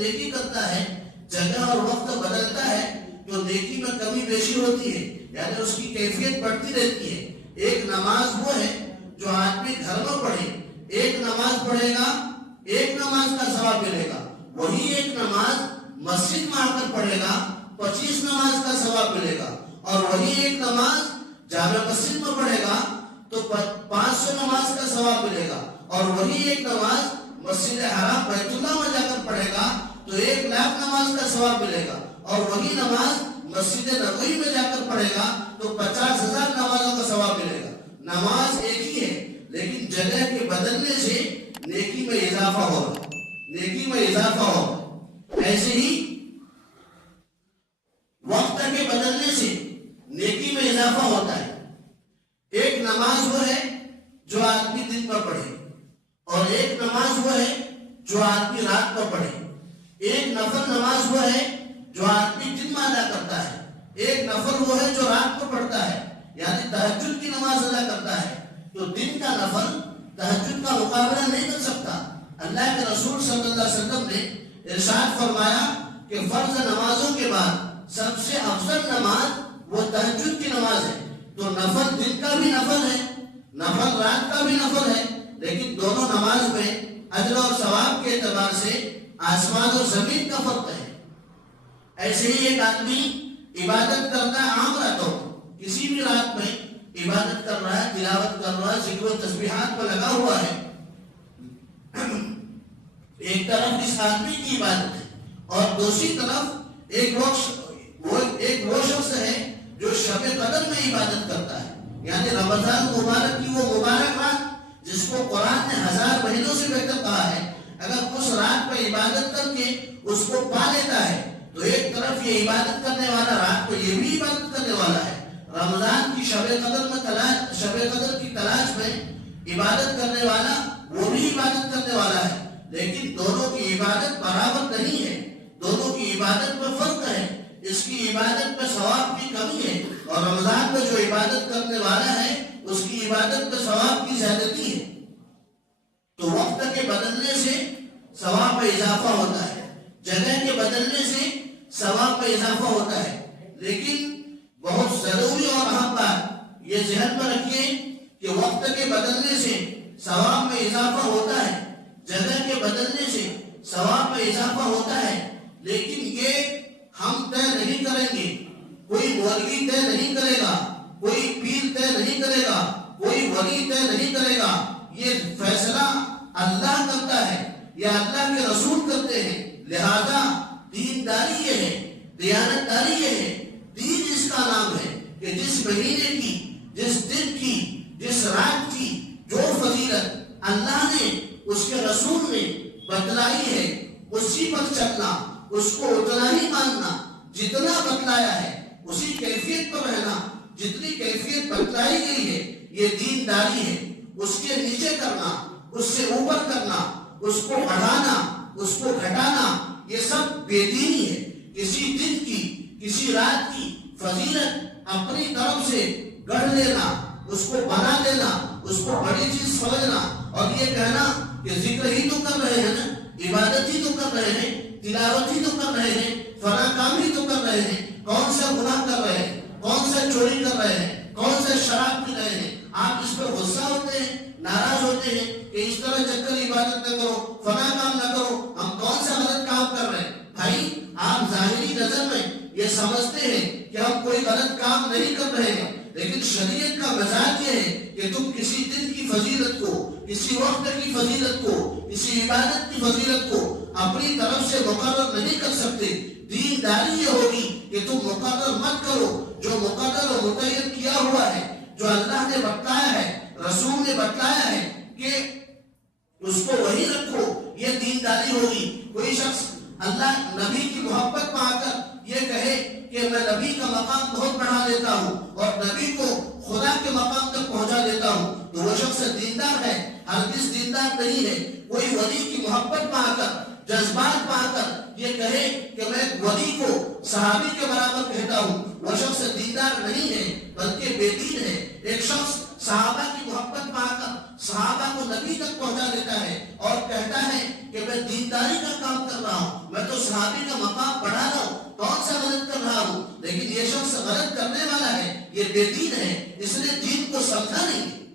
نیکی کرتا ہے جگہ اور وقت بدلتا ہے تو نیکی میں کمی بیشی ہوتی ہے، یعنی اس کی کیفیت بڑھتی رہتی ہے۔ ایک نماز وہ ہے جو آدمی گھر میں پڑھے، ایک نماز پڑھے گا ایک نماز کا ثواب ملے گا، وہی ایک نماز مسجد میں آ کر پڑھے گا 25 نماز کا ثواب ملے گا، اور وہی ایک نماز جامع مسجد میں پڑھے گا تو 500 نماز کا ثواب ملے گا، اور وہی ایک نماز مسجد حرام بیت اللہ میں جا کر پڑھے گا تو 1,00,000 نماز کا ثواب ملے گا، اور وہی نماز مسجد نبوی میں جا کر پڑھے گا تو 50,000 نمازوں کا ثواب ملے گا۔ نماز ایک ہی ہے لیکن جگہ کے بدلنے سے نیکی میں اضافہ ہوگا، نیکی میں اضافہ ہوگا۔ ایسے ہی وقت کے بدلنے سے نیکی میں اضافہ ہوتا ہے۔ ایک نماز وہ ہے جو آدمی دن میں پڑھے، اور ایک نماز وہ ہے جو آدمی رات میں پڑھے۔ ایک نفل نماز وہ ہے جو آدمی دن میں ادا کرتا ہے، ایک نفل وہ ہے جو رات کو پڑھتا ہے، یعنی تہجد کی نماز ادا کرتا ہے۔ تو دن کا نفل تہجد کا مقابلہ نہیں کر سکتا۔ اللہ کے رسول صلی اللہ علیہ وسلم نے ارشاد فرمایا کہ فرض نمازوں کے بعد سب سے افضل نماز وہ تہجد کی نماز ہے۔ تو نفل دن کا بھی نفل ہے، نفل رات کا بھی نفل ہے، لیکن دونوں نماز میں اجر اور ثواب کے اعتبار سے آسمان اور زمین کا فرق ہے۔ ایسے ہی ایک آدمی عبادت کرتا ہے عام راتوں، کسی بھی رات میں عبادت کر رہا ہے، تلاوت کر رہا ہے، ذکر و تسبیحات پر لگا ہوا ہے، ایک طرف اس آدمی کی عبادت ہے، اور دوسری طرف ایک وہ شخص ہے جو شب قدر میں عبادت کرتا ہے، یعنی رمضان مبارک کی وہ مبارک رات جس کو قرآن نے 1000 مہینوں سے بہتر کہا ہے، اگر اس رات پہ عبادت کر کے اس کو پا لیتا ہے تو ایک طرف یہ عبادت کرنے والا رات کو یہ بھی عبادت کرنے والا ہے۔ رمضان کی شب قدر کی تلاش میں عبادت کرنے والا وہ بھی عبادت کرنے والا ہے، لیکن دونوں کی عبادت برابر نہیں ہے، دونوں کی عبادت میں فرق ہے۔ اس کی عبادت میں ثواب کی کمی ہے، اور رمضان میں جو عبادت کرنے والا ہے اس کی عبادت میں ثواب کی زیادتی ہے۔ تو وقت کے بدلنے سے ثواب میں اضافہ ہوتا ہے، جگہ کے بدلنے سے ثواب میں اضافہ ہوتا ہے، لیکن بہت ضروری اور اہم بات یہ ذہن میں رکھیے کہ وقت کے بدلنے سے ثواب میں اضافہ ہوتا ہے، جگہ کے بدلنے سے ثواب میں اضافہ ہوتا ہے، لیکن یہ ہم طے نہیں کریں گے، کوئی مولوی طے نہیں کرے گا، کوئی پیر طے نہیں کرے گا، کوئی ولی طے نہیں کرے گا، یہ فیصلہ اللہ کرتا ہے یا اللہ کے رسول کرتے ہیں۔ لہذا دینداری یہ ہے، دیانتداری یہ ہے، دین اس کا نام ہے کہ جس مہینے کی، جس دن کی، جس رات کی جو فضیلت اللہ نے، اس کے رسول نے بتلائی ہے، اسی پر چلنا، اس کو اتنا ہی ماننا جتنا بتلایا ہے، اسی کیفیت پر رہنا جتنی کیفیت بتلائی گئی ہے، یہ دینداری ہے۔ اس کے نیچے کرنا، اس سے اوپر کرنا، اس کو بڑھانا، اس کو گھٹانا، یہ سب بے دینی ہے۔ کسی دن کی، کسی رات کی فضیلت اپنی طرف سے گڑھ لینا، اس کو بنا دینا، اس کو بڑی چیز سمجھنا، اور یہ کہنا کہ ذکر ہی تو کر رہے ہیں نا، عبادت ہی تو کر رہے ہیں، تلاوت ہی تو کر رہے ہیں، فلاں کام ہی تو کر رہے ہیں، کون سا گناہ کر رہے ہیں، کون سا چوری کر رہے ہیں، کون سا شراب پی رہے ہیں۔ آپ اس پر غصہ ہوتے ہیں، ناراض ہوتے ہیں کہ اس طرح چکر عبادت نہ کرو، فلاں کام نہ کرو، ہم کون سا غلط کام کر رہے ہیں۔ بھائی آپ ظاہری نظر میں یہ سمجھتے ہیں کہ ہم کوئی غلط کام نہیں کر رہے ہیں، لیکن شریعت کا مزاج یہ ہے کہ تم کسی دن کی فضیلت کو، کسی وقت کی فضیلت کو، کسی عبادت کی فضیلت کو اپنی طرف سے مقرر نہیں کر سکتے۔ دینداری یہ ہوگی کہ تم مقرر مت کرو، جو مقرر اور متعین کیا ہوا ہے، جو اللہ نے بتایا ہے، رسول نے بتلایا ہے کہ اس کو وہی رکھو، یہ دینداری ہوگی۔ کوئی شخص اللہ نبی کی محبت پا کر یہ کہے کہ میں نبی کا مقام بہت بڑھا دیتا ہوں اور نبی کو خدا کے مقام تک پہنچا دیتا ہوں، تو وہ شخص دیندار ہے؟ ہرگز دیندار نہیں ہے۔ کوئی ولی کی محبت پا کر، جذبات پا کر یہ کہے کہ میں ولی کو صحابی کے برابر کہتا ہوں، وہ شخص دیندار نہیں ہے بلکہ بے دین ہے۔ ایک شخص صحابہ کی محبت پا کر صحابہ کو نبی تک پہنچا دیتا ہے اور کہتا ہے کہ میں دینداری کا کام کر رہا ہوں، میں تو صحابی کا مقام بڑھا لو، کون سا غلط کر رہا ہوں، لیکن یہ شخص غلط کرنے والا ہے، یہ بے دین ہے، اس نے دین کو سمجھا نہیں۔